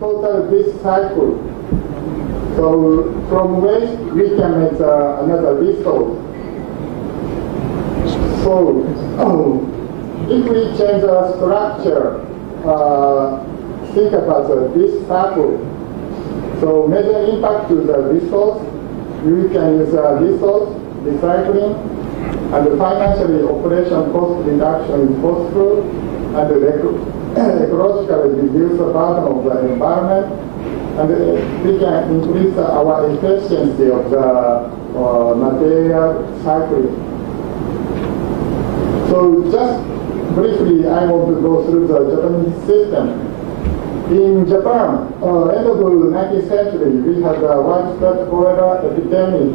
total this cycle. So from waste, we can make another resource. So if we change the structure, think about this cycle. So major impact to the resource, we can use resource recycling, and financially operation cost reduction is possible, and ecologically reduce the burden of the environment, and we can increase our efficiency of the material cycling. So just briefly, I want to go through the Japanese system. In Japan, end of the 19th century, we had a widespread cholera epidemic.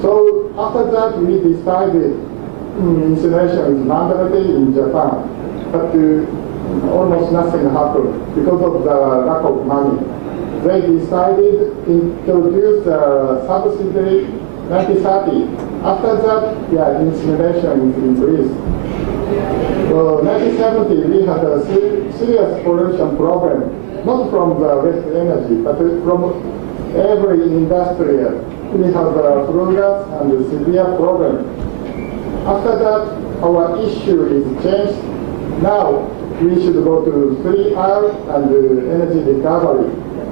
So after that, we decided incineration is mandatory in Japan, but almost nothing happened because of the lack of money. They decided to introduce subsidy 1930. After that, incineration is increased. So 1970, we had a serious pollution problem, not from the waste energy, but from every industrial. We have flue gas and a severe problem. After that, our issue is changed. Now, we should go to 3R and energy recovery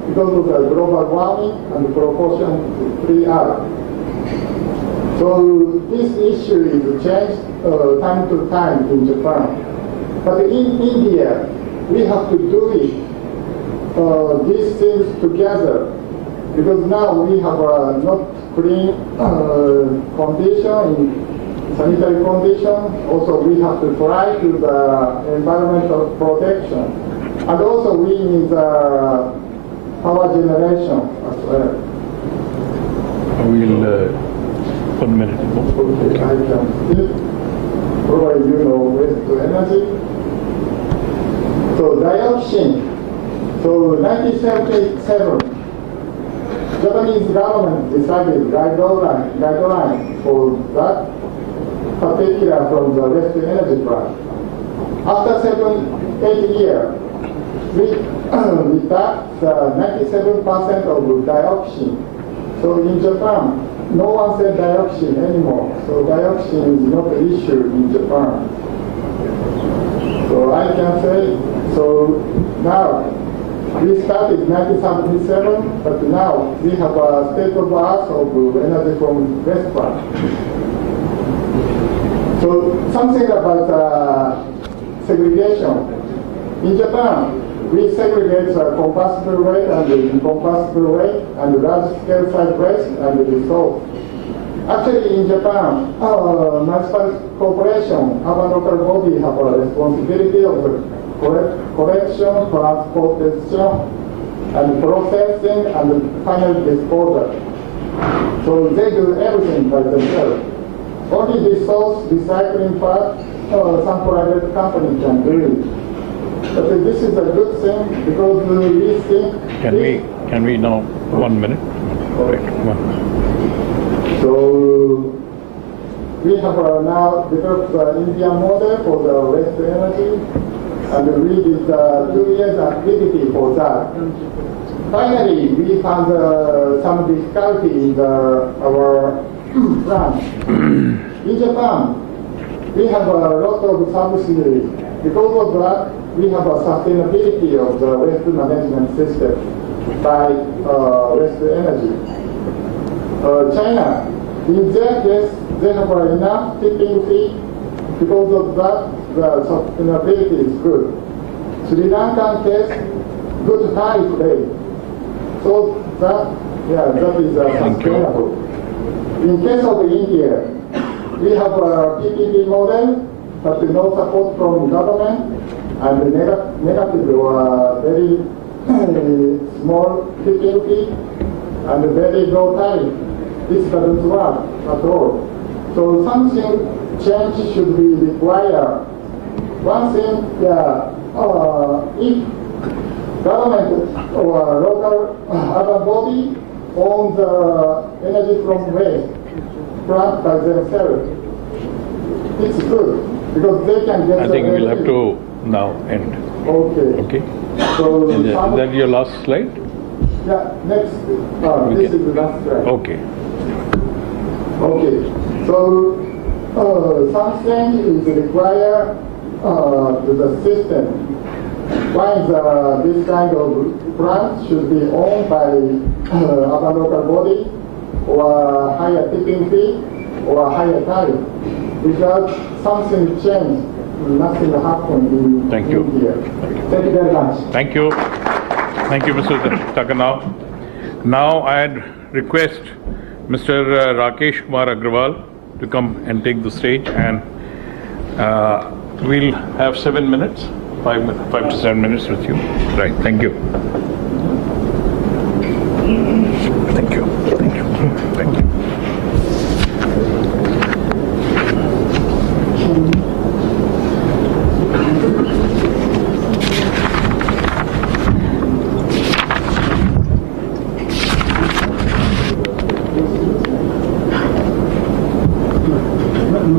because of the global warming and proportion to 3R. So this issue is changed time to time in Japan. But in India, we have to do it, these things together, because now we have a not clean condition, sanitary condition. Also, we have to try to the environmental protection. And also, we need power generation as well. We'll 1 minute. Okay, I can still provide waste to energy. So dioxin. So 1977, Japanese government decided guideline for that particular from the waste energy plant. After 7-8 years, we deduct 97% of dioxin. So in Japan, no one said dioxin anymore. So dioxin is not an issue in Japan. So I can say, so now, we started in 1977, but now we have a state-of-the-art of energy from waste plant. So something about segregation. In Japan, we segregate combustible waste and incombustible waste and large-scale site waste and dissolve. Actually, in Japan, municipal corporation, urban local body have a responsibility of the collection, transportation, and processing, and final disposal. So they do everything by themselves. Only the source recycling part, some private company can do it. But this is a good thing because we think... Can we now 1 minute? Right, So we have now developed the Indian model for the waste energy, and we did 2 years activity for that. Finally, we found some difficulty in our plant. In Japan, we have a lot of subsidies. Because of that, we have a sustainability of the waste management system by waste energy. China, in their case, they have enough tipping fee. Because of that, the sustainability is good. Sri Lankan case, good tariff rate. So that is sustainable. In case of India, we have a PPP model, but no support from government, and negative or very small tipping fee, and very low tariff. This doesn't work at all. So something change should be required. One thing, if government or local urban body owns the energy from waste plant by themselves, it's good because they can get. I think we'll have to now end. Okay. Okay? So, Is that your last slide? yeah, next. This is the last slide. Okay. Okay. So, some change is required to the system. One is this kind of plant should be owned by a local body or higher tipping fee or higher tariff. Without something changed, nothing happened in Thank you. India. Thank you very much. Thank you. Thank you, Mr. Takanav. Now I'd request Mr. Rakesh Kumar Agrawal to come and take the stage, and we'll have 7 minutes, 5 to 7 minutes with you. Right. Thank you. Thank you. Thank you. Thank you.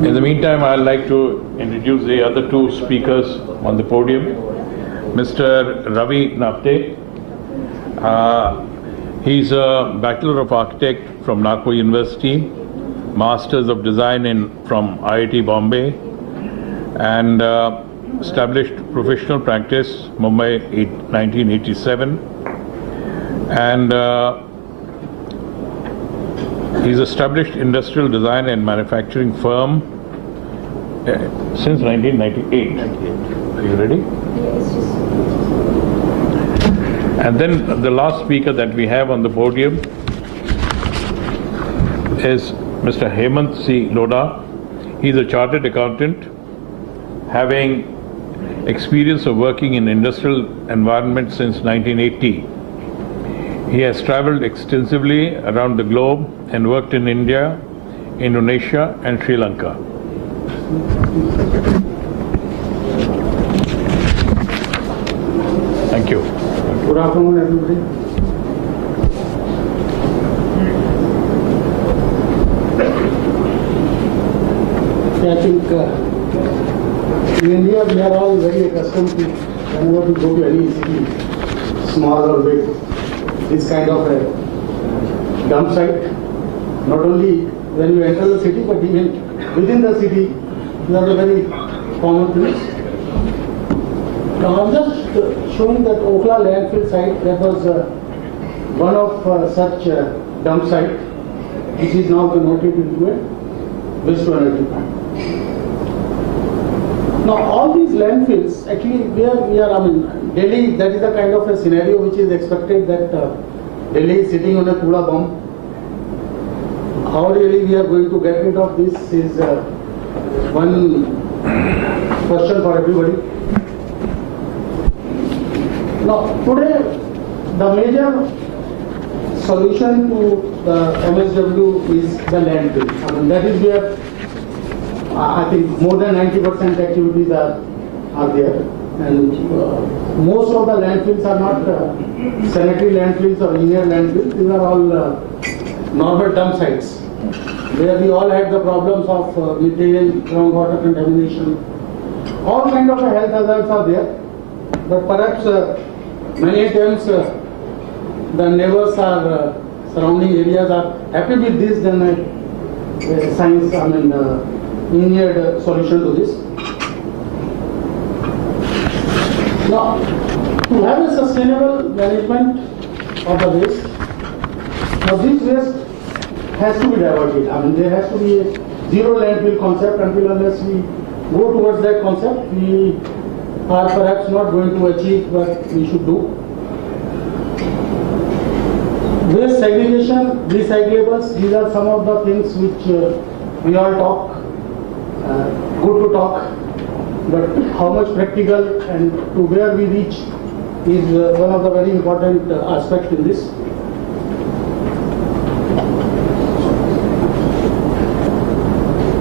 In the meantime, I'd like to introduce the other two speakers on the podium. Mr. Ravi Napte. He's a Bachelor of Architect from Nagpur University, Masters of Design from IIT Bombay, and established professional practice Mumbai 1987. And he's established industrial design and manufacturing firm since 1998. Are you ready? And then the last speaker that we have on the podium is Mr. Hemant C. Lodha. He's a chartered accountant, having experience of working in industrial environment since 1980. He has traveled extensively around the globe and worked in India, Indonesia, and Sri Lanka. Thank you. Good afternoon, everybody. I think in India we are all very accustomed to, whenever we go to any city, small or big, this kind of a dump site. Not only when you enter the city, but even within the city, these are the very common things. Now I'm just showing that Okhla landfill site. That was one of such dump site, which is now converted into a waste to energy plant. Now all these landfills, actually where we are, Delhi, that is the kind of a scenario which is expected, that Delhi is sitting on a Kula bomb. How really we are going to get rid of this is one question for everybody. Now today the major solution to the MSW is the landfill. That is where I think more than 90% activities are there, and most of the landfills are not sanitary landfills or linear landfills. These are all normal dump sites where we all had the problems of methane, groundwater contamination, all kind of health hazards are there. But perhaps many times the neighbors are surrounding areas are happy with this, then science, engineered solution to this. Now, to have a sustainable management of the waste, now this waste has to be diverted. There has to be a zero landfill concept. Until unless we go towards that concept, we are perhaps not going to achieve what we should do. Waste segregation, recyclables, these are some of the things which we all talk. Good to talk, but how much practical and to where we reach is one of the very important aspects in this.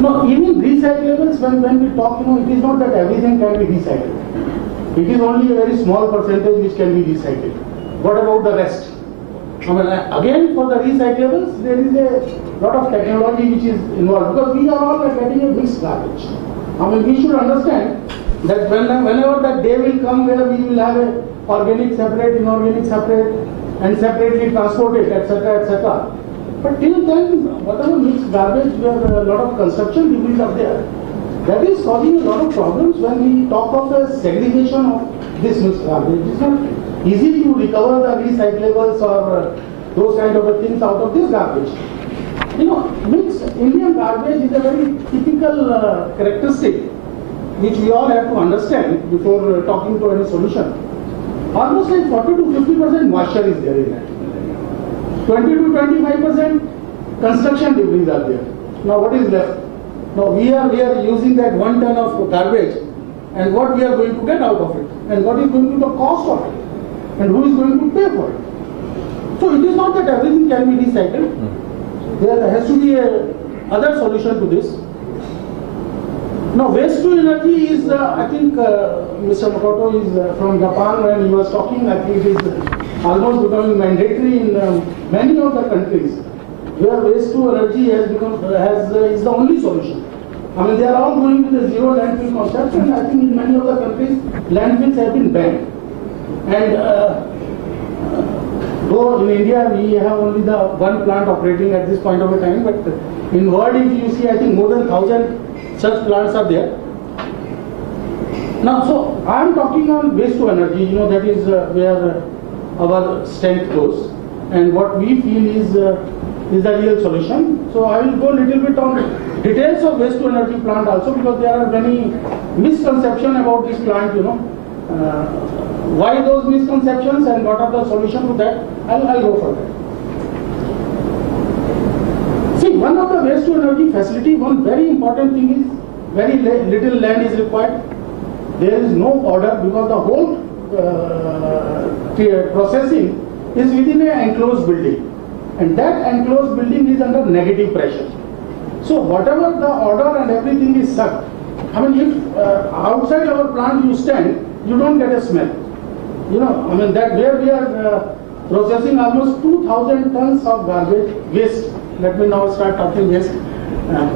Now, even recyclables, when we talk, it is not that everything can be recycled. It is only a very small percentage which can be recycled. What about the rest? Again, for the recyclables, there is a lot of technology which is involved, because we are all getting a mixed garbage. We should understand That whenever that day will come where we will have a organic separate, inorganic separate, and separately transported, etc., etc. But till then, whatever mixed garbage where a lot of construction debris are there, that is causing a lot of problems when we talk of a segregation of this mixed garbage. It is not easy to recover the recyclables or those kind of things out of this garbage. You know, mixed Indian garbage is a very typical characteristic which we all have to understand before talking to any solution. Almost like 40 to 50% moisture is there in that. 20 to 25% construction debris are there. Now what is left? Now we are using that 1 ton of garbage, and what we are going to get out of it, and what is going to be the cost of it, and who is going to pay for it. So it is not that everything can be recycled. There has to be a other solution to this. Now, waste to energy is, I think Mr. Makoto is from Japan. When he was talking, I think it is almost becoming mandatory in many of the countries where waste to energy has become is the only solution. I mean, they are all going to the zero landfill concept, and I think in many of the countries landfills have been banned. And though in India we have only the one plant operating at this point of a time, but in world, if you see, I think more than 1,000 such plants are there. Now, so I am talking on waste to energy. You know, that is where our strength goes, and what we feel is the real solution. So I will go a little bit on details of waste to energy plant also, because there are many misconceptions about this plant. You know, why those misconceptions and what are the solutions to that? I'll go for that. See, one of the waste to energy facility, one very important thing is very little land is required. There is no order, because the whole processing is within an enclosed building, and that enclosed building is under negative pressure. So whatever the order and everything is sucked. I mean, if outside our plant you stand, you don't get a smell. You know, I mean, that where we are processing almost 2,000 tons of garbage waste. Let me now start talking waste.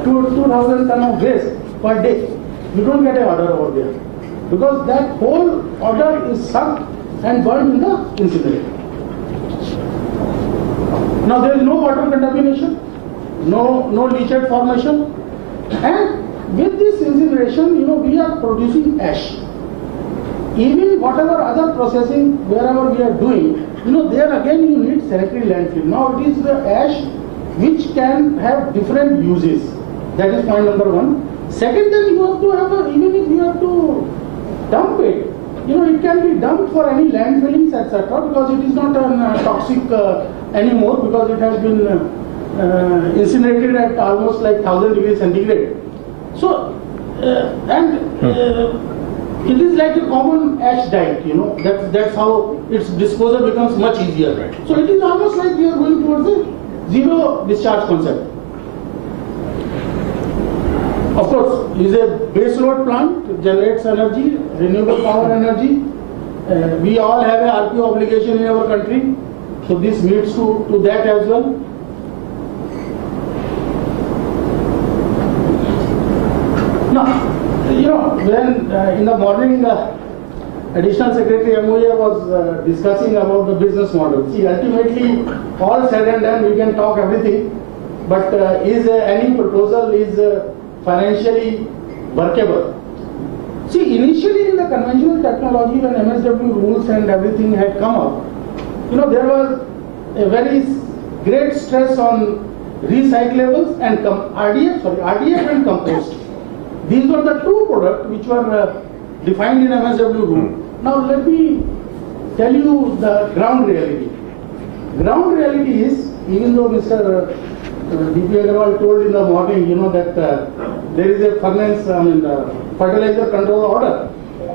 2,000 tons of waste per day. You don't get an order over there, because that whole order is sucked and burned in the incinerator. Now there is no water contamination, no leachate formation, and with this incineration, you know, we are producing ash. Even whatever other processing, wherever we are doing, you know, there again you need sanitary landfill. Now it is the ash which can have different uses. That is point number one. Second, then you have to have even if you have to dump it, you know, it can be dumped for any landfillings, etc., because it is not toxic anymore, because it has been incinerated at almost like 1,000 degrees centigrade. So, it is like a common ash diet, you know, that's how its disposal becomes much easier. Right. So it is almost like we are going towards a zero discharge concept. Of course, it is a base load plant, it generates energy, renewable power energy. We all have a RPO obligation in our country, so this leads to that as well. Now, you know, when in the morning, Additional Secretary MOA was discussing about the business model. See, ultimately, all said and done, we can talk everything, but is any proposal is financially workable? See, initially in the conventional technology, when MSW rules and everything had come up, you know, there was a very great stress on recyclables and RDF and compost. These were the two products which were defined in MSW rule. Now let me tell you the ground reality. Ground reality is, even though Mr. D.P. Agarwal told in the morning, you know, that there is a furnace, fertilizer control order,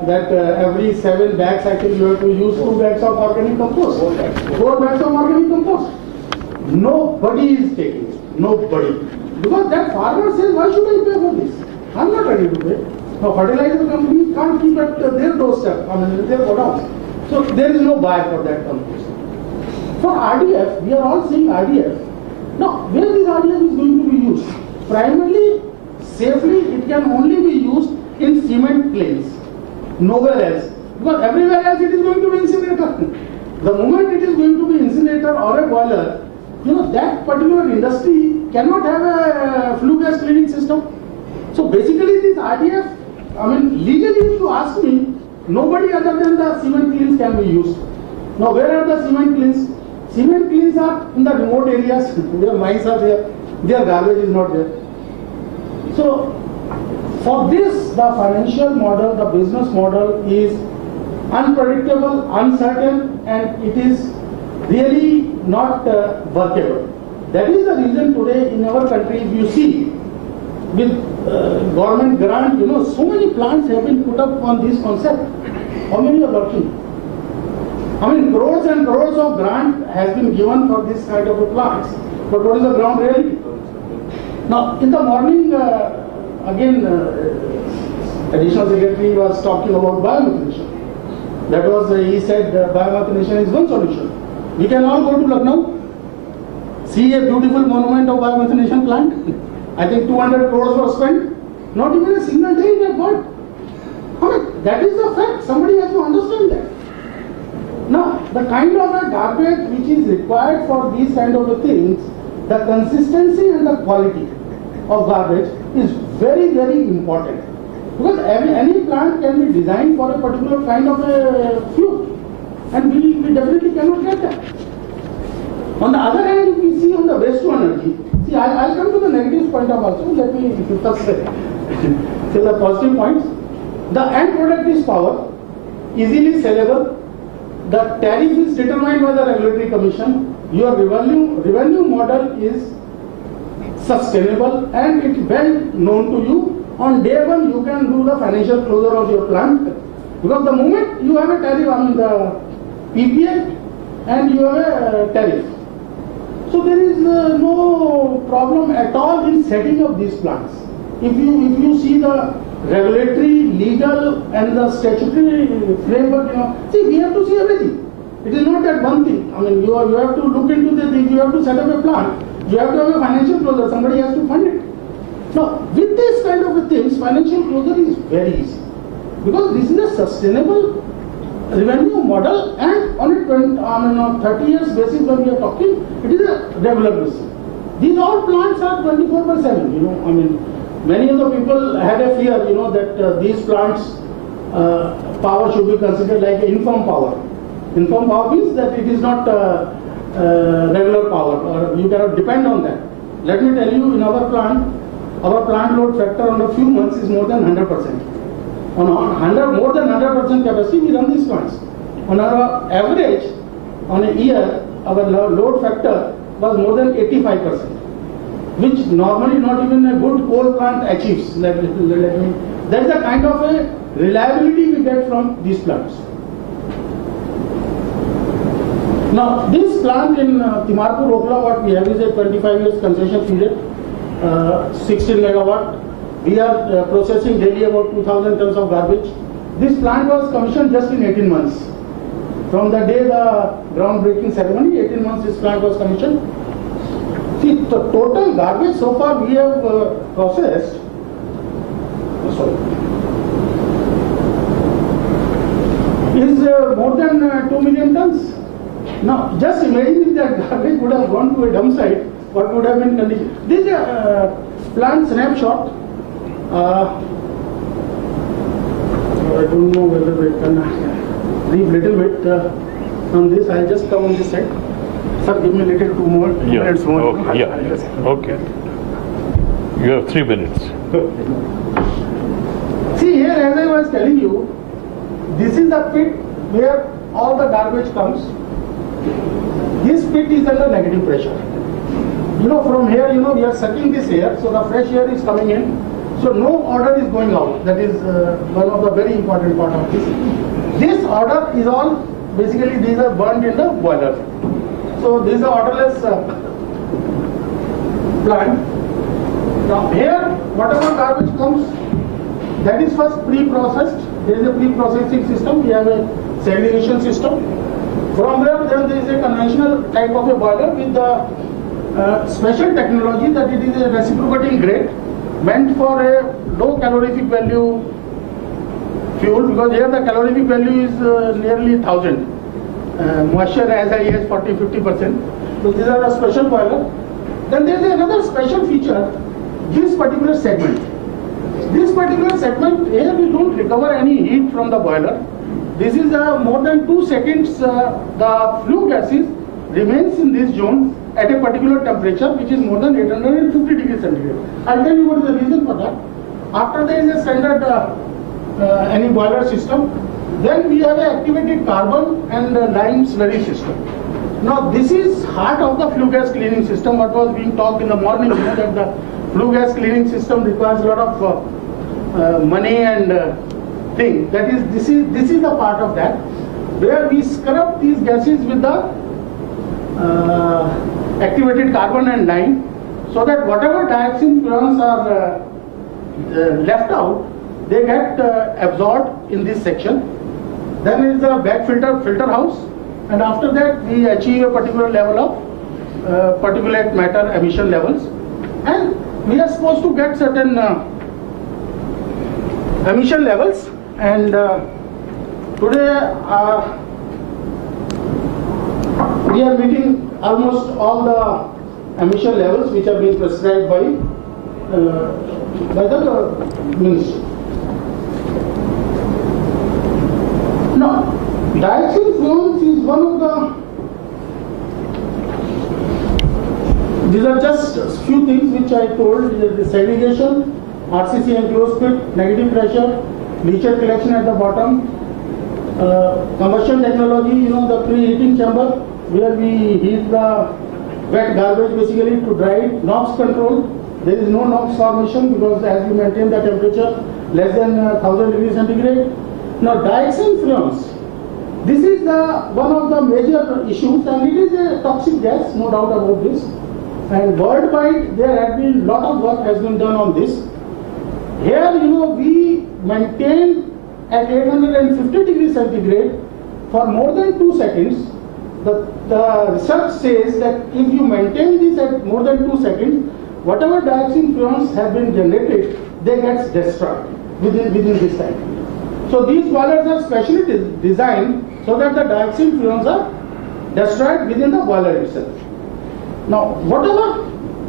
that every 7 bags actually you have to use 2 bags of organic compost, 4 bags of organic compost. Nobody is taking it, nobody. Because that farmer says, why should I pay for this? I'm not ready to pay. Now fertilizer companies can't keep at their doorstep, their godowns. So there is no buyer for that compost. For RDF, we are all saying RDF. Now, where this RDF is going to be used? Primarily, safely, it can only be used in cement planes. nowhere else. Because everywhere else it is going to be incinerator. The moment it is going to be incinerator or a boiler, that particular industry cannot have a flue gas cleaning system. So basically this RDF, legally if you ask me, nobody other than the cement kilns can be used. Now where are the cement kilns? Cement kilns are in the remote areas, their mines are there, their garbage is not there. So for this, the financial model, the business model is unpredictable, uncertain, and it is really not workable. That is the reason today in our country, if you see, with government grant, so many plants have been put up on this concept. How many are working? Crores and crores of grant has been given for this kind of a plants. But what is the ground reality? Now, in the morning, Additional Secretary was talking about biomethanation. That was, he said, biomethanation is one solution. We can all go to Lucknow, see a beautiful monument of biomethanation plant. I think 200 crores were spent. Not even a single day it had worked. That is the fact. Somebody has to understand that. Now, the kind of a garbage which is required for these kind of things, the consistency and the quality of garbage is very, very important. Because any plant can be designed for a particular kind of a flue, and we definitely cannot get that. On the other hand, if we see on the waste to energy, see, I'll come to the negative point of also. Let me first say the positive points. The end product is power, easily sellable. The tariff is determined by the regulatory commission. Your revenue model is sustainable and it's well known to you. On day one, you can do the financial closure of your plant, because the moment you have a tariff, the PPA, and you have a tariff. So there is no problem at all in setting up these plants. If you see the regulatory, legal, and the statutory framework, see, we have to see everything. It is not that one thing. You have to look into this. If you have to set up a plant, you have to have a financial closure. Somebody has to fund it. Now, with this kind of things, financial closure is very easy, because this is a sustainable revenue model, and on 30 years basis when we are talking, it is a regular basis. These all plants are 24/7. Many of the people had a fear, that these plants power should be considered like infirm power. Infirm power means that it is not regular power, or you cannot depend on that. Let me tell you, in our plant load factor on a few months is more than 100%. On more than 100% capacity, we run these plants. On our average, on a year, our load factor was more than 85%, which normally not even a good coal plant achieves. That is the kind of a reliability we get from these plants. Now, this plant in Timarpur, Okhla, what we have is a 25 years concession period, 16 megawatt. We are processing daily about 2,000 tons of garbage. This plant was commissioned just in 18 months. From the day the groundbreaking ceremony, 18 months this plant was commissioned. See, the total garbage so far we have processed, is more than 2 million tons. Now, just imagine if that garbage would have gone to a dump site, what would have been condition. This is a plant snapshot. I don't know whether we can leave little bit on this. I'll just come on this side. Sir, give me a little 2 minutes more. Okay, okay. You have 3 minutes. See here, as I was telling you, this is the pit where all the garbage comes. This pit is under negative pressure. From here, we are sucking this air, so the fresh air is coming in. So no order is going out. That is one of the very important part of this. This order is all, basically these are burned in the boiler. So this is a orderless plant. Now here, whatever garbage comes, that is first pre-processed. There is a pre-processing system. We have a segregation system. From there, then there is a conventional type of a boiler with the special technology that it is a reciprocating grate, meant for a low calorific value fuel, because here the calorific value is nearly 1000. Moisture as high as 40-50%. So these are a special boiler. Then there is another special feature, this particular segment. This particular segment, here we don't recover any heat from the boiler. This is more than 2 seconds, the flue gases remains in this zone at a particular temperature which is more than 850 degrees centigrade. I'll tell you what is the reason for that. After there is a standard any boiler system, then we have an activated carbon and lime slurry system. Now this is heart of the flue gas cleaning system, what was being talked in the morning, you know, that the flue gas cleaning system requires a lot of money and thing. That is, this is a part of that, where we scrub these gases with the activated carbon and lime, so that whatever dioxin fumes are left out, they get absorbed in this section. Then is the back filter house, and after that we achieve a particular level of particulate matter emission levels, and we are supposed to get certain emission levels. And today we are meeting almost all the emission levels which are being prescribed by the ministry. Now, dioxin fumes is one of the, these are just a few things which I told, the segregation, RCC enclosed pit, negative pressure, leachate collection at the bottom, combustion technology, you know, the preheating chamber where we heat the wet garbage basically to dry it, NOx control. There is no NOx formation because as we maintain the temperature less than 1000 degrees centigrade. Now dioxin fumes, this is one of the major issues, and it is a toxic gas, no doubt about this. And worldwide there has been a lot of work has been done on this. Here, you know, we maintain at 850 degrees centigrade for more than 2 seconds. The research says that if you maintain this at more than 2 seconds, whatever dioxin fumes have been generated, they get destroyed within this time. So these boilers are specially designed so that the dioxin fumes are destroyed within the boiler itself. Now, whatever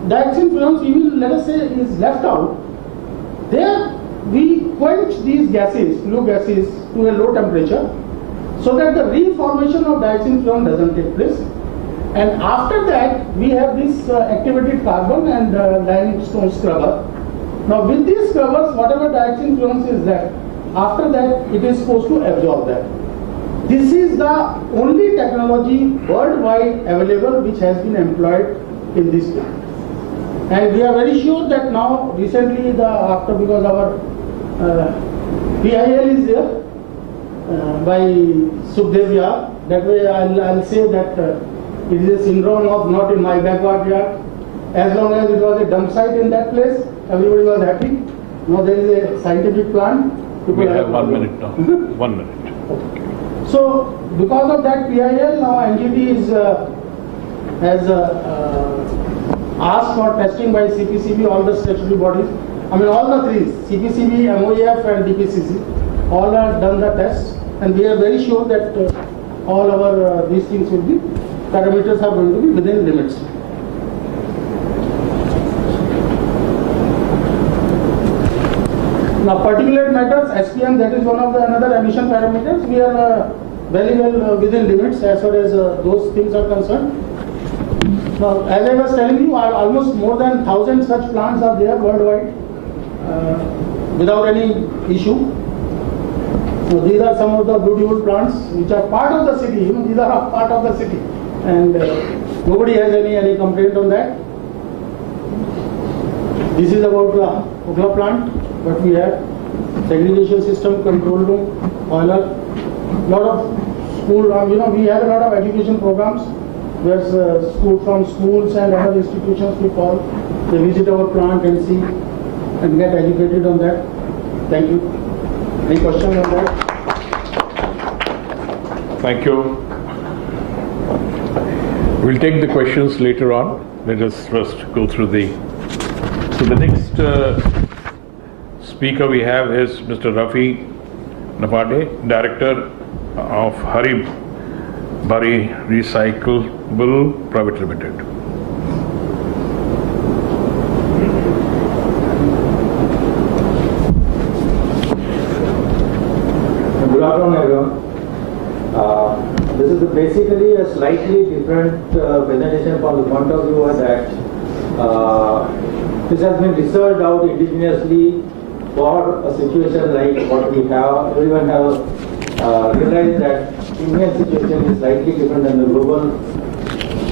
dioxin fumes, even let us say, is left out, there we quench these gases, flue gases, to a low temperature, so that the reformation of dioxin fume doesn't take place. And after that, we have this activated carbon and limestone scrubber. Now, with these scrubbers, whatever dioxin fumes is left, after that, it is supposed to absorb that. This is the only technology worldwide available which has been employed in this plant. And we are very sure that now, recently, because our PIL is there by Sukhdev Yar, that way I'll say that it is a syndrome of not in my backward yard. As long as it was a dump site in that place, everybody was happy. Now there is a scientific plant. We have 1 minute now. 1 minute. Okay. So because of that PIL, now NGT is has asked for testing by CPCB, all the statutory bodies. I mean all the three, CPCB, MOEF and DPCC, all have done the tests, and we are very sure that all our these things will be, parameters are going to be within limits. Now particulate matters, SPM, that is one of the another emission parameters. We are very well within limits as far as those things are concerned. Now, as I was telling you, almost more than 1000 such plants are there worldwide without any issue. So these are some of the beautiful plants which are part of the city. You know, these are part of the city, and nobody has any complaint on that. This is about the Okhla plant, what we have: segregation system, control room, boiler, lot of school. You know, we have a lot of education programs where from schools and other institutions we call. They visit our plant and see and get educated on that. Thank you. Any questions on that? Thank you. We'll take the questions later on. Let us first go through the... So the next speaker we have is Mr. Rafi Napade, Director of Hari Bari Recyclable Private Limited. Good afternoon, everyone. This is basically a slightly different presentation from the point of view that this has been researched out indigenously for a situation like what we have. Everyone have realized that Indian situation is slightly different than the global,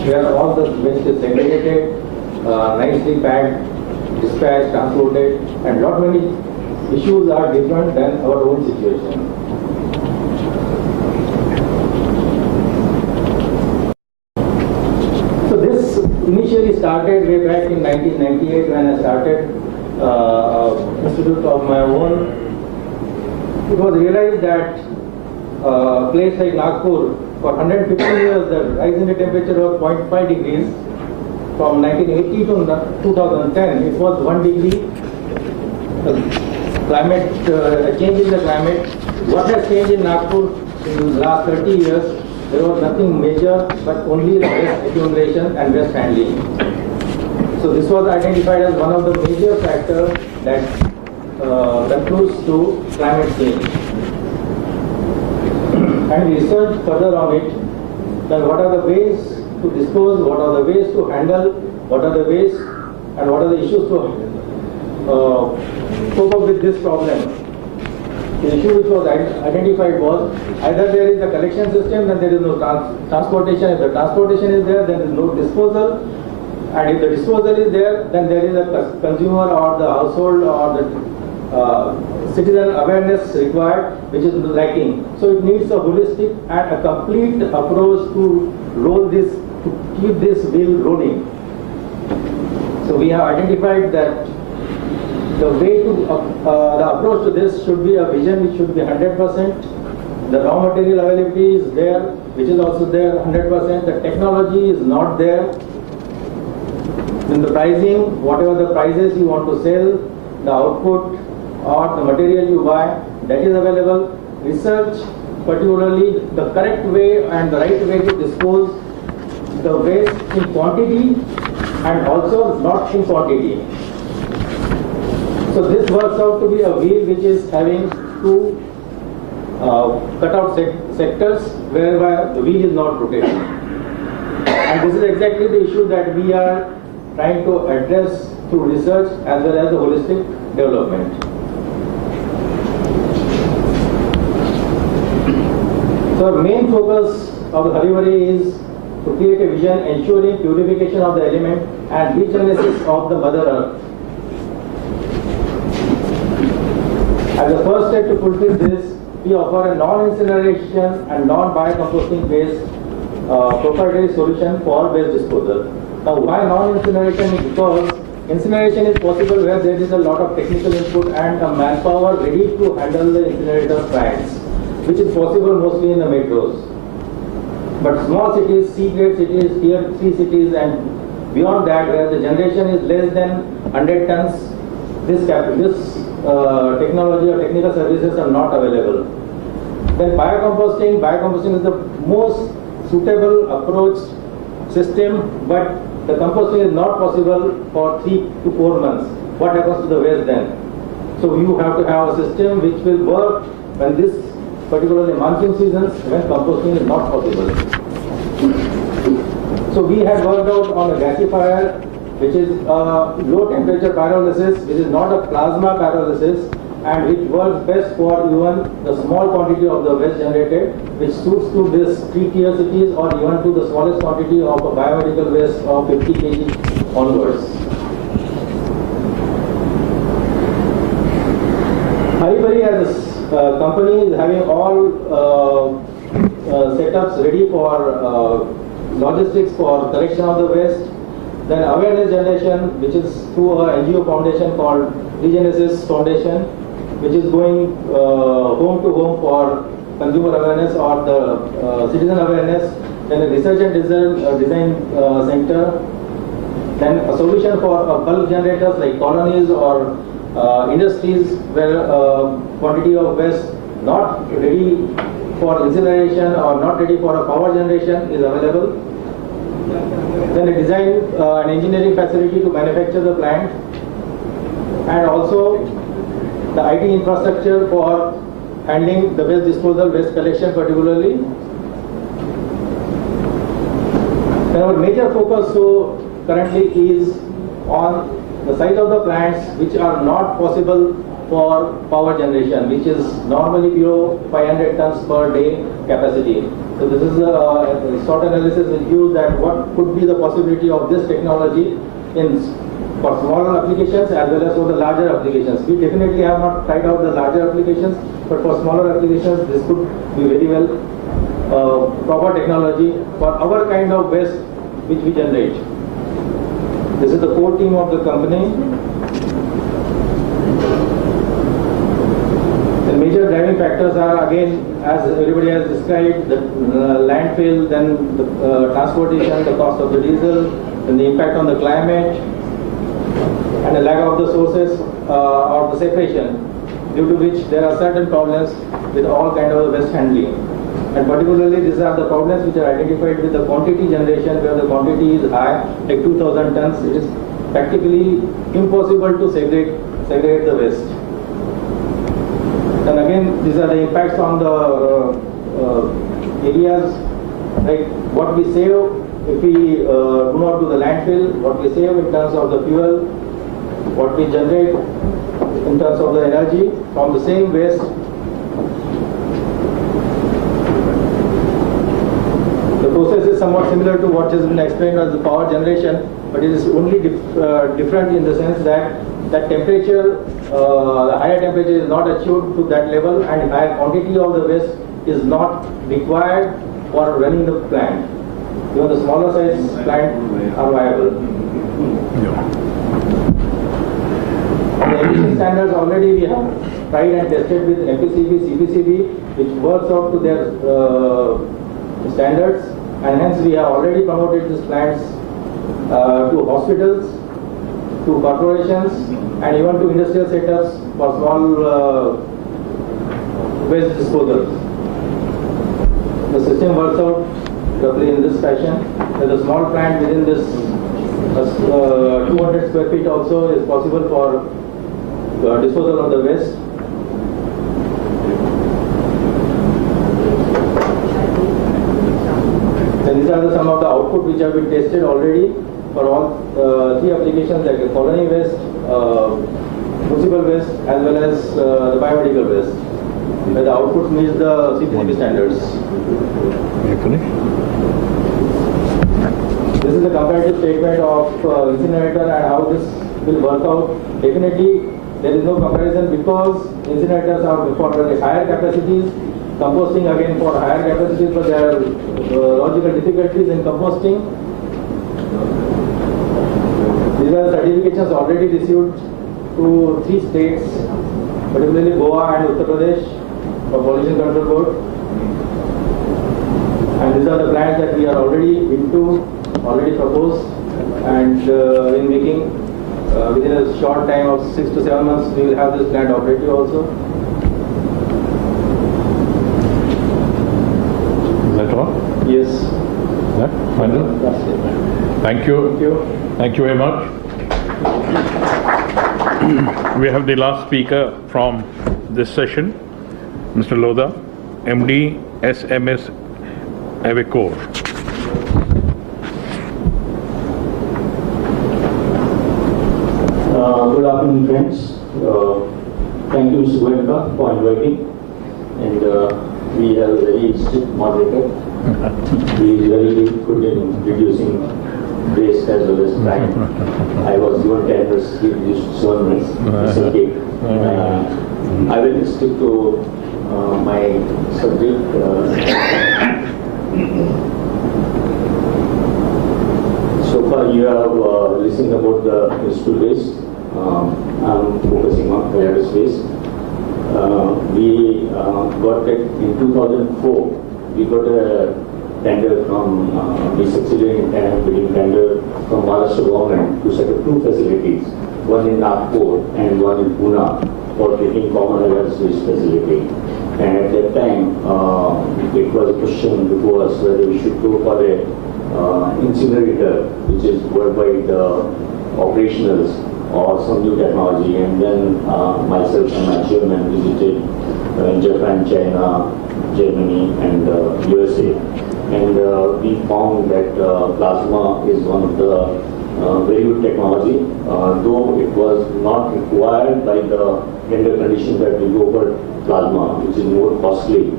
where all the waste is segregated, nicely packed, dispatched, transported, and not many issues are different than our own situation. So this initially started way back in 1998 when I started institute of my own. It was realized that a place like Nagpur, for 150 years the rise in the temperature was 0.5 degrees. From 1980 to 2010 it was 1 degree. Climate change in the climate. What has changed in Nagpur in the last 30 years? There was nothing major but only the waste accumulation and waste handling. So this was identified as one of the major factors that contributes to climate change. And research further on it, then what are the ways to dispose, what are the ways to handle, what are the ways and what are the issues to cope up with this problem. The issue which was identified was either there is a collection system, then there is no transportation. If the transportation is there, then there is no disposal. And if the disposal is there, then there is a consumer or the household or the citizen awareness required, which is lacking. So it needs a holistic and a complete approach to roll this, to keep this wheel rolling. So we have identified that the way to, the approach to this should be a vision which should be 100%. The raw material availability is there, which is also there 100%. The technology is not there. In the pricing, whatever the prices you want to sell, the output or the material you buy, that is available. Research, particularly the correct way and the right way to dispose the waste in quantity and also not in quantity. So this works out to be a wheel which is having two cutout sectors whereby the wheel is not rotating. And this is exactly the issue that we are trying to address through research as well as the holistic development. So our main focus of the Hari Bari is to create a vision ensuring purification of the element and regenesis of the Mother Earth. As a first step to fulfill this, we offer a non-incineration and non-biocomposting based proprietary solution for waste disposal. Now, why non-incineration? Because incineration is possible where there is a lot of technical input and a manpower ready to handle the incinerator plants, which is possible mostly in the metros. But small cities, C-grade cities, tier 3 cities and beyond that, where the generation is less than 100 tons, this technology or technical services are not available. Then biocomposting is the most suitable approach system, but the composting is not possible for 3 to 4 months. What happens to the waste then? So you have to have a system which will work when this, particularly monsoon seasons, when composting is not possible. So we have worked out on a gasifier, which is a low temperature pyrolysis, which is not a plasma pyrolysis, and which works best for even the small quantity of the waste generated, which suits to this 3-tier cities or even to the smallest quantity of a biomedical waste of 50 kg onwards. Hari Bari as a company is having all setups ready for logistics for collection of the waste. Then awareness generation, which is through a NGO foundation called Regenesis Foundation, which is going home to home for consumer awareness or the citizen awareness. Then a research and design center. Then a solution for bulk generators like colonies or industries where quantity of waste not ready for incineration or not ready for a power generation is available. Then a design and engineering facility to manufacture the plant, and also the IT infrastructure for handling the waste disposal, waste collection particularly. And our major focus currently is on the size of the plants which are not possible for power generation, which is normally below 500 tons per day capacity. So this is a SWOT analysis is used that what could be the possibility of this technology for smaller applications as well as for the larger applications. We definitely have not tried out the larger applications, but for smaller applications this could be very well proper technology for our kind of waste which we generate. This is the core team of the company. The major driving factors are, again, as everybody has described, the landfill, then the transportation, the cost of the diesel, then the impact on the climate, and the lack of the sources or the separation, due to which there are certain problems with all kind of waste handling. And particularly these are the problems which are identified with the quantity generation, where the quantity is high, like 2000 tons. It is practically impossible to segregate the waste. And again, these are the impacts on the areas, like what we save if we do not do the landfill, what we save in terms of the fuel, what we generate in terms of the energy from the same waste. The process is somewhat similar to what has been explained as the power generation, but it is only different in the sense that temperature, the higher temperature is not achieved to that level, and higher quantity of the waste is not required for running the plant. Even the smaller size plant are viable. The emission standards already we have tried and tested with MPCB, CPCB, which works out to their standards, and hence we have already promoted these plants to hospitals, to corporations, and even to industrial setups for small waste disposals. The system works out roughly in this fashion. That a small plant within this 200 square feet also is possible for disposal of the waste. And these are some of the output which have been tested already for all three applications, like colony waste, municipal waste, as well as the biomedical waste, where the output meets the CPCB standards. You finished? This is the comparative statement of incinerator and how this will work out. Definitely, there is no comparison because incinerators are for the higher capacities, composting again for higher capacities, but there are logical difficulties in composting. These are certifications already received to 3 states, particularly Goa and Uttar Pradesh for Pollution Control Board. And these are the plants that we are already into, already proposed, and in making within a short time of 6 to 7 months we will have this plant operative also. Is that all? Yes. Yeah, final? That's it. Thank you. Thank you. Thank you very much. We have the last speaker from this session, Mr. Lodha, MD, SMS Avecor. Good afternoon, friends. Thank you, Mr. Goenka, for inviting. And we have a very strict moderator. He is very good in reducing waste as well as time. I was given 10 minutes, he reduced 7 minutes. It's okay. I will stick to my subject. So far you have listened about the municipal waste. I'm focusing on hazardous waste. We got it in 2004. We got a tender from, we succeeded in bidding tender from Maharashtra government to set up 2 facilities, one in Nagpur and one in Pune, for taking common hazardous waste facility. And at that time, it was a question before us whether we should go for a incinerator, which is worldwide operationals, or some new technology. And then myself and my chairman visited Japan, China, Germany, and USA. And we found that plasma is one of the very good technology, though it was not required by the tender condition that we go for plasma, which is more costly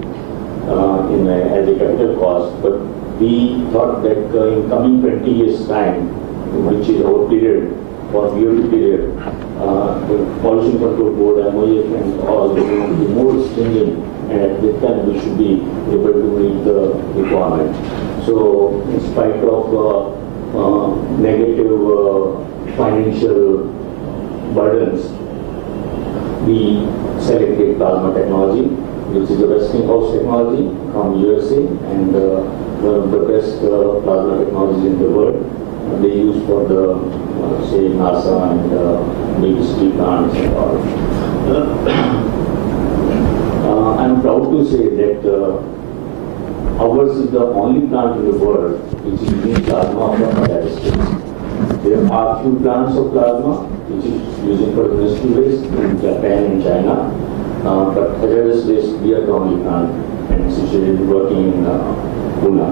as a capital cost. But we thought that in coming 20 years' time, which is our period, for BOT period, the Pollution Control Board, MOF, and all will be more stringent, and at that time we should be able to meet the requirement. So, in spite of negative financial burdens, we selected plasma technology, which is the Westinghouse technology from USA, and one of the best plasma technologies in the world. They use for the, say, NASA and big steel plants and all. I'm proud to say that ours is the only plant in the world which is using plasma for dialysis. There are few plants of plasma which is using for industrial waste in Japan and China, but hazardous waste we are the only plant, and situated working in Pune.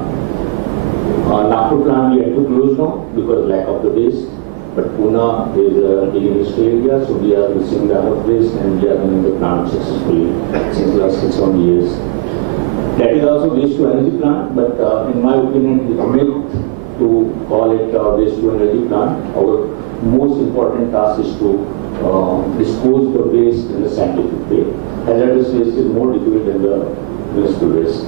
Nagpur plant we had to close now because lack of the waste, but Pune is a big industrial area, so we are receiving the other waste and we are running the plant successfully since the last 6-7 years. That is also waste to energy plant, but in my opinion, it is a myth to call it waste to energy plant. Our most important task is to dispose the waste in a scientific way. Hazardous waste is more difficult than the municipal waste.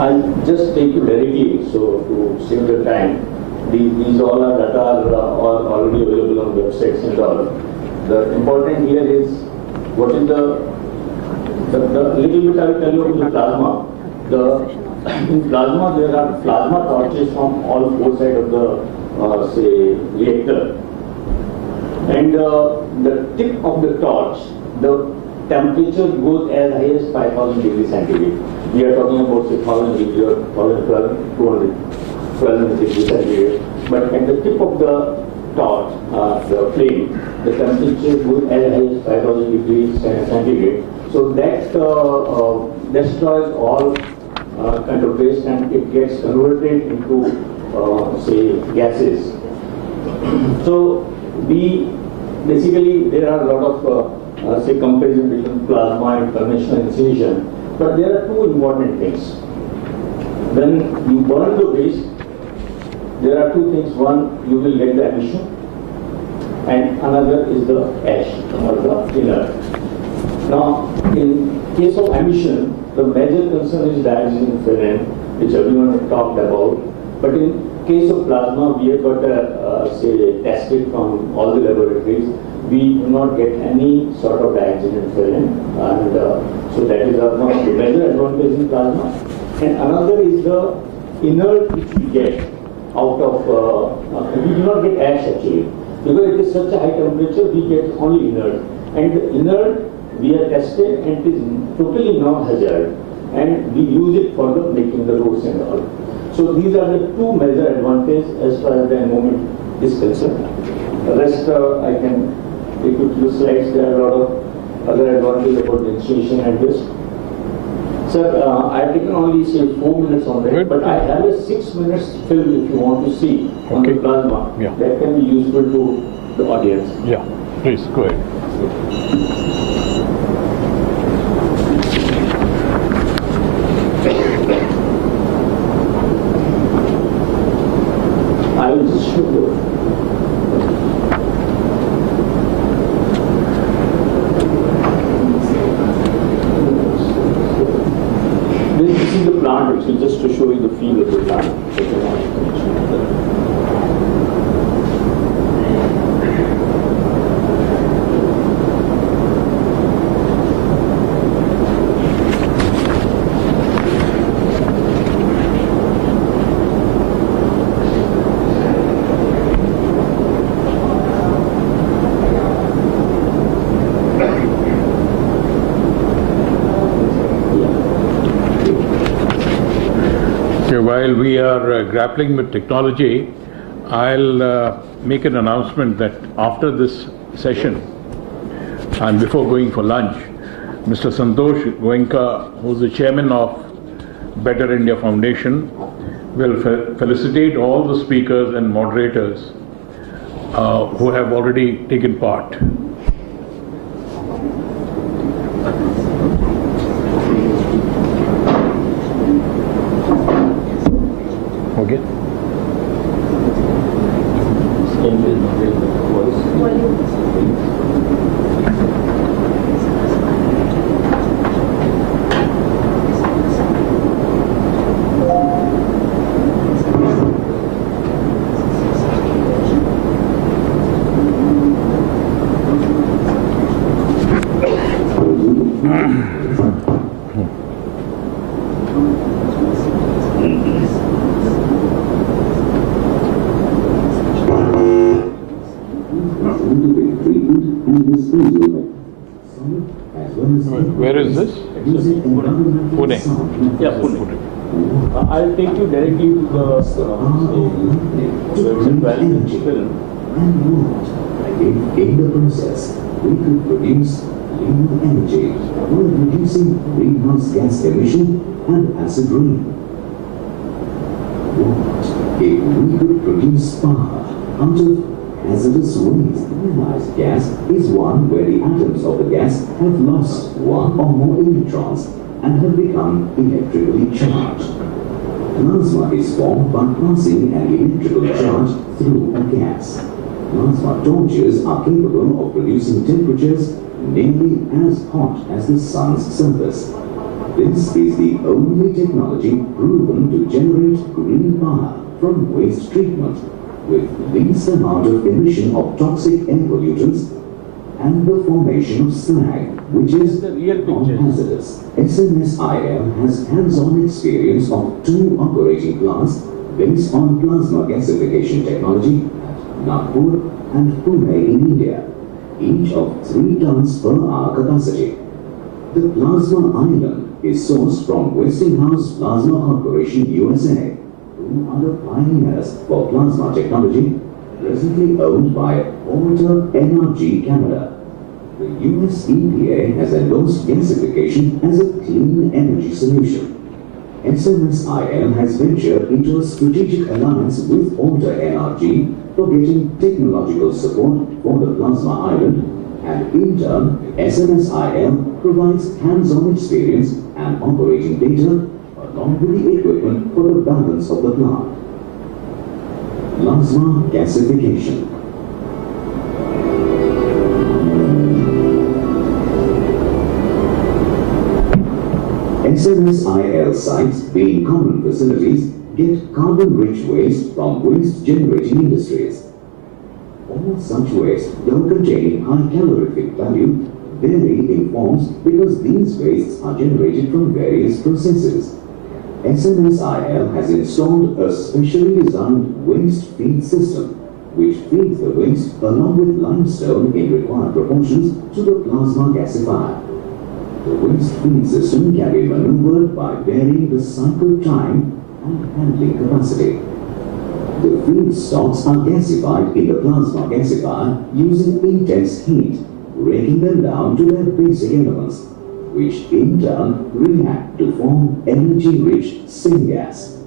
I'll just take you directly, so to save the time. These all are data are already available on websites and all. The important here is what is the little bit I will tell you about the plasma. In plasma there are plasma torches from all four sides of the say reactor, and the tip of the torch, the temperature goes as high as 5000 degrees centigrade. We are talking about say 1000 degrees or 1200 degrees centigrade. But at the tip of the torch, the flame, the temperature goes as high as 5000 degrees centigrade. So that destroys all kind of waste, and it gets converted into say gases. So we basically there are a lot of say comparison between plasma and conventional incineration, but there are two important things. When you burn the waste, there are two things. One, you will get the emission, and another is the ash or the inert. Now, in case of emission, the major concern is dioxin furan, which everyone has talked about. But in case of plasma, we have got say tested from all the laboratories. We do not get any sort of dioxin furan, and so that is one of the major advantages in plasma. And another is the inert which we get out of. We do not get ash actually, because it is such a high temperature. We get only inert, and the inert we are tested and it is totally non-hazard, and we use it for the making the roads and all. So these are the two major advantages as far as the environment is concerned. The rest I can take you to the slides. There are a lot of other advantages about the installation and this. Sir, I have taken only say 4 minutes on that, but I have a 6 minutes film if you want to see on the plasma. Yeah. That can be useful to the audience. Yeah, please go ahead. I will just show you. This is the plant actually, just to show you the feel of the plant. Okay, while we are grappling with technology, I'll make an announcement that after this session and before going for lunch, Mr. Santosh Goenka, who is the chairman of Better India Foundation, will felicitate all the speakers and moderators who have already taken part. Okay. Where is this? Pune. Yeah, Pune. I'll take you directly to the website film. In the process, we could produce clean energy while reducing greenhouse gas emission and acid rain. What if we could produce power out of hazardous waste? Ionized gas is one where the atoms of the gas have lost one or more electrons and have become electrically charged. Plasma is formed by passing an electrical charge through a gas. Plasma torches are capable of producing temperatures nearly as hot as the sun's surface. This is the only technology proven to generate green power from waste treatment, with least amount of emission of toxic air pollutants and the formation of slag, which is non-hazardous. SMSIL has hands-on experience of 2 operating plants based on plasma gasification technology at Nagpur and Pune in India, each of 3 tons per hour capacity. The plasma island is sourced from Westinghouse Plasma Corporation USA, who are the pioneers for plasma technology, presently owned by Alter Energy Canada. The US EPA has endorsed gasification as a clean energy solution. SMSIL has ventured into a strategic alliance with Alter Energy for getting technological support for the plasma island, and in turn, SMSIL provides hands-on experience and operating data along with the equipment for the balance of the plant. Plasma gasification. SMSIL sites, being common facilities, get carbon-rich waste from waste-generating industries. All such waste, though containing high calorific value, vary in forms because these wastes are generated from various processes. SMSIL has installed a specially designed waste feed system, which feeds the waste along with limestone in required proportions to the plasma gasifier. The waste feed system can be maneuvered by varying the cycle time and handling capacity. The feedstocks are gasified in the plasma gasifier using intense heat, breaking them down to their basic elements, which in turn react to form energy-rich syngas.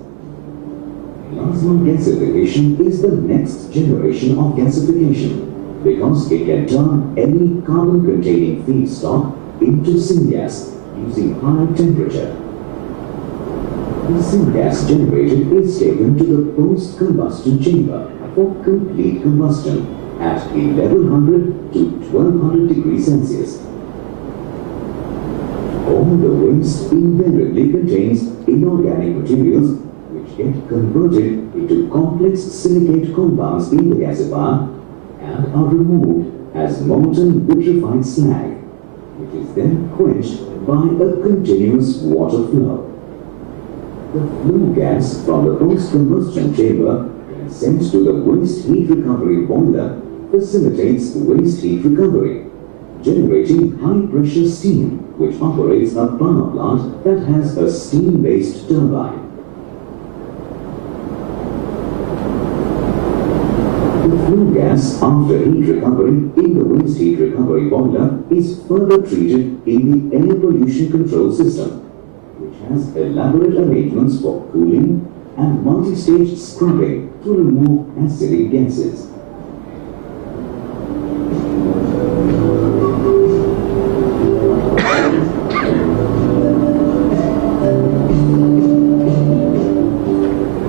Plasma gasification is the next generation of gasification because it can turn any carbon-containing feedstock into syngas using high temperature. The syngas generated is taken to the post-combustion chamber for complete combustion at 1100 to 1200 degrees Celsius. All the waste invariably contains inorganic materials which get converted into complex silicate compounds in the gasifier and are removed as molten vitrified slag, which is then quenched by a continuous water flow. The flue gas from the post-combustion chamber when sent to the waste heat recovery boiler facilitates waste heat recovery, generating high-pressure steam which operates a power plant that has a steam-based turbine. gas after heat recovery in the waste heat recovery boiler is further treated in the air pollution control system, which has elaborate arrangements for cooling and multi-stage scrubbing to remove acidic gases.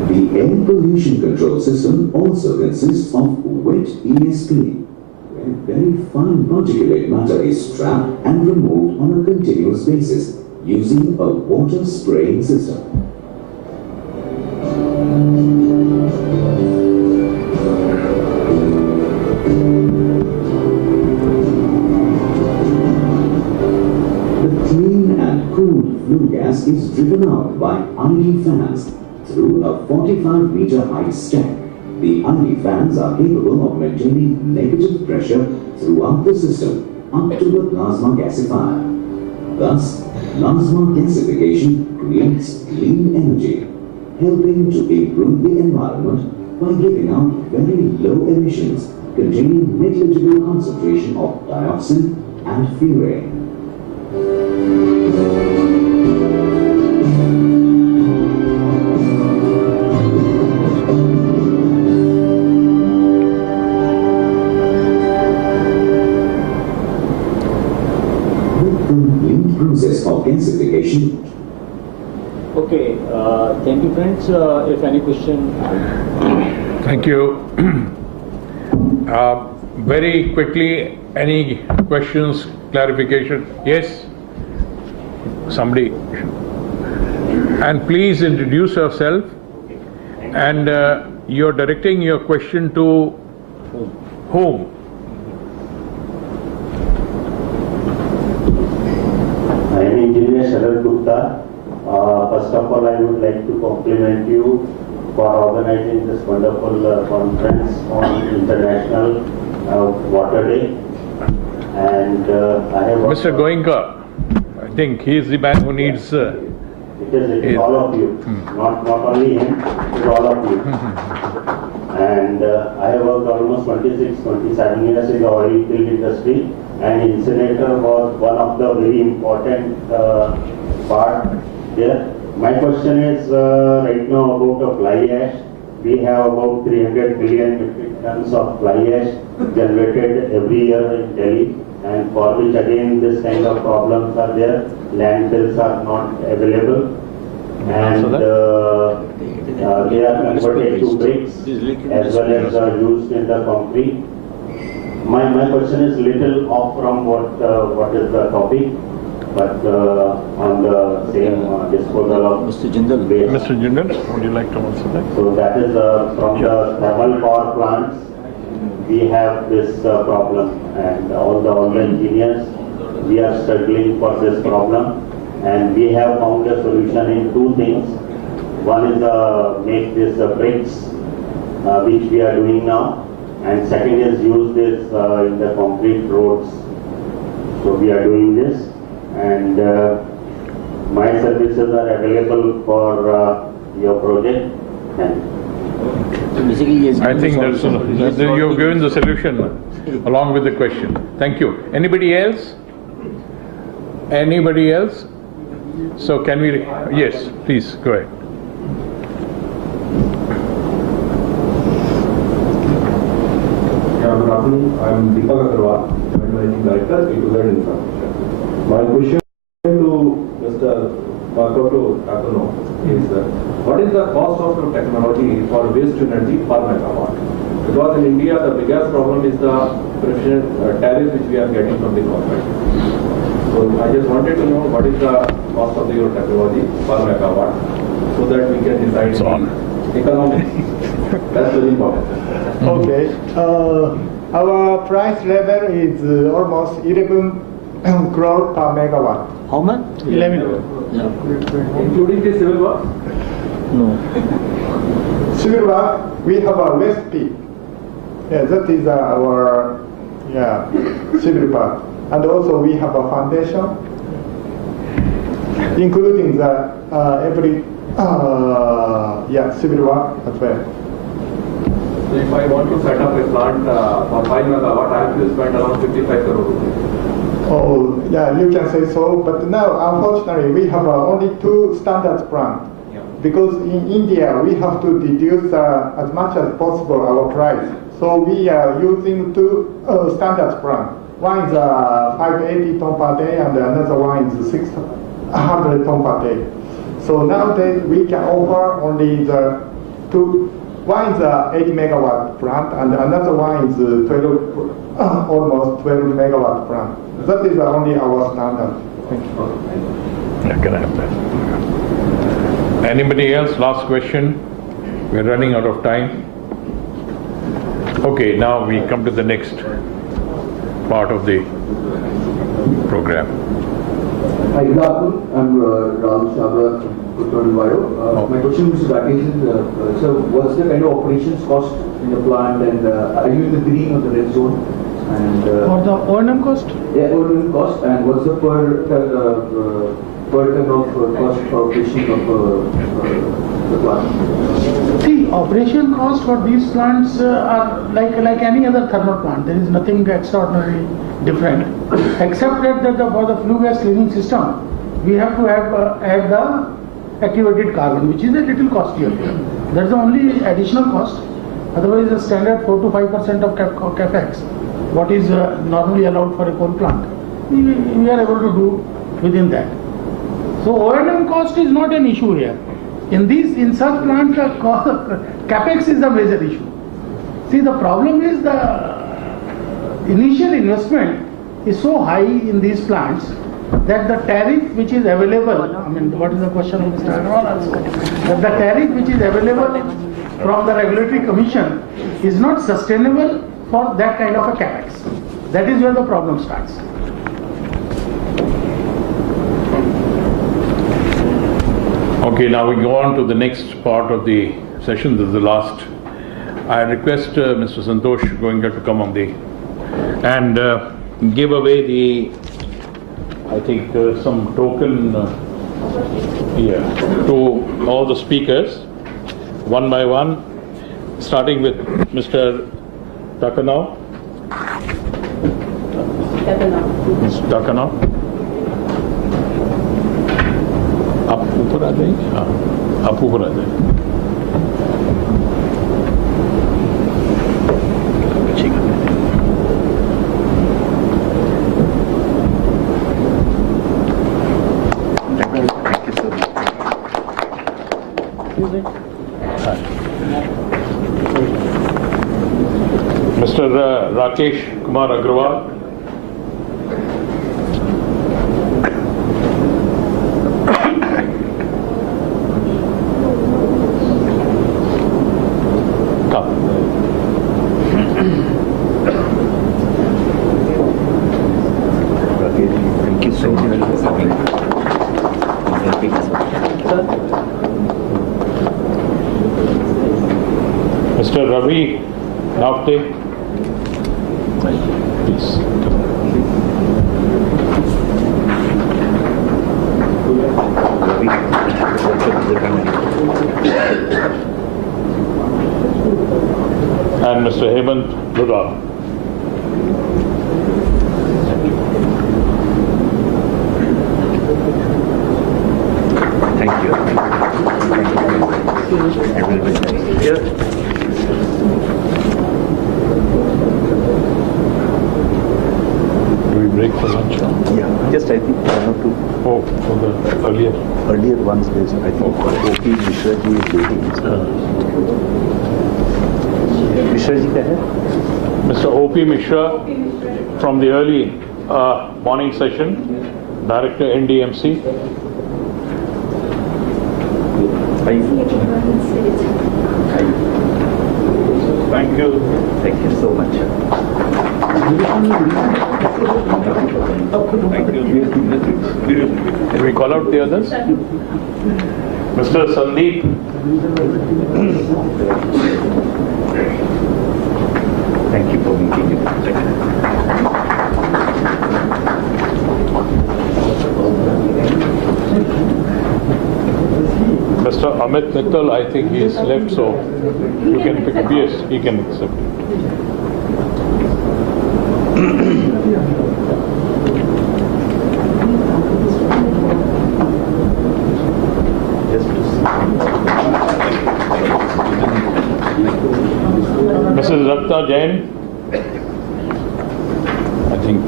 The air pollution control system also consists of wet ESP, where very fine particulate matter is trapped and removed on a continuous basis using a water spraying system. The clean and cooled flue gas is driven out by ID fans through a 45-meter height stack. The ID fans are capable of maintaining negative pressure throughout the system up to the plasma gasifier. Thus, plasma gasification creates clean energy, helping to improve the environment by giving out very low emissions containing negligible concentration of dioxin and furane. Process of gasification. Okay, thank you friends. If any question. Thank you. Very quickly, any questions, clarification? Yes? Somebody? And please introduce yourself, and you're directing your question to whom? I am Engineer Sharad Gupta. First of all, I would like to compliment you for organizing this wonderful conference on International Water Day. And I have Mr. Goenka, I think he is the man who needs... it is all of you, not only him, it is all of you. And I have worked almost 27 years in the oil field industry, and incinerator was one of the very important part there. My question is right now about a fly ash. We have about 300 million metric tons of fly ash generated every year in Delhi, and for which again this kind of problems are there. Landfills are not available, and they are converted to bricks as well as used in the concrete. My question is little off from what is the topic, but on the same disposal of Mr. Jindal. waste. Mr. Jindal, would you like to answer that? So that is from the thermal power plants. We have this problem, and all the engineers, we are struggling for this problem, and we have found a solution in two things. One is make this bricks, which we are doing now, and second is use this in the concrete roads. So we are doing this, and my services are available for your project. I think that's you've given the solution along with the question. Thank you. Anybody else? Anybody else? So can we? Yes, please go ahead. Yeah, good afternoon. I am Deepak Agarwal, Managing Director, A2Z Infrastructure. My question to Mr. Makoto Takuno is what is the cost of the technology for waste energy per megawatt? Because in India, the biggest problem is the preferential tariff which we are getting from the government. So I just wanted to know what is the cost of your technology per megawatt so that we can decide economics. That's very important. Okay. Our price level is almost 11 crore per megawatt. How much? 11. Including the civil work? No. Civil work, we have a waste pit. Yeah, that is our civil work. And also we have a foundation, including the every civil work as well. So if I want to set up a plant for 5 megawatt, I have to spend around 55 crore rupees. Oh, yeah, you can say so. But now, unfortunately, we have only 2 standards plant. Yeah. Because in India, we have to reduce as much as possible our price. So we are using 2 standards plant. One is 580 ton per day, and another one is 600 ton per day. So nowadays, we can offer only the 2. One is 80 megawatt plant, and another one is almost 12 megawatt plant. That is only our standard. Thank you. Yeah, can I have that? Anybody else? Last question. We're running out of time. Okay, now we come to the next part of the program. Hi, good afternoon. I'm Rahul Chabra from Kuttan Bio. My question to Mr. Rakesh is, sir, what's the kind of operations cost in the plant, and are you in the green or the red zone? And For the O&M cost? yeah, O&M cost, and what's the per ton of cost for operation of the plant? See, operation cost for these plants are like any other thermal plant. There is nothing extraordinary different, except that for the flue gas cleaning system, we have to add the activated carbon, which is a little costlier. That's the only additional cost. Otherwise, the standard 4 to 5% of capex, what is normally allowed for a coal plant, we are able to do within that. So O&M cost is not an issue here. In such plants, capex is the major issue. See, the problem is the initial investment is so high in these plants that the tariff which is available, I mean, what is the question of Mr. Agarwal? That the tariff which is available from the regulatory commission is not sustainable for that kind of a capex. That is where the problem starts. Okay, now we go on to the next part of the session. This is the last. I request Mr. Santosh Goenka to come on the and give away the, I think some token to all the speakers, one by one, starting with Mr. Takanau. Mr. Takanau. आप ऊपर आ जाएंगे? हाँ, आप ऊपर आ जाएंगे. Mr. Rakesh Kumar Agrawal. Mr. Ravi Navte, please. And Mr. Hemant Lodha. Thank you. I will be here. Do we break for lunch now? Yeah, just I think 1 or 2. Oh, for the Earlier ones, there's I think O.P. Mishra ji is waiting. Mishra ji ka hai? Mr. O.P. Mishra from the early morning session, Director NDMC. Thank you. Thank you so much. Thank you. Can we call out the others? Mr. Sandeep. Thank you for meeting me. Mr. Amit Mittal, I think he's left, so you can pick up. Yes, he can accept it. Mrs. Ratna Jain, I think.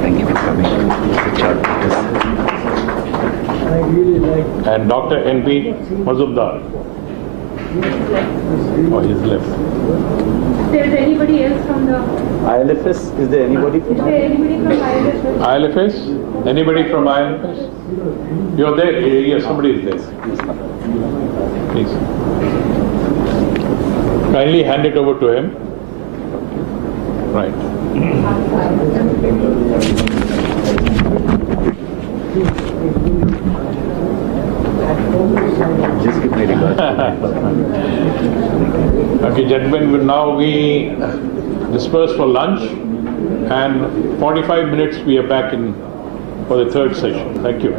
Thank you for coming. And Dr. N.P. Mazumdar. Oh, he's left. Is there anybody else from the... ILFS, is there anybody? Is there anybody from ILFS? ILFS? Anybody from ILFS? You're there? Yes, somebody is there. Please. Kindly hand it over to him. Right. Just give my regards. Okay, gentlemen, now we disperse for lunch, and 45 minutes we are back in for the third session. Thank you.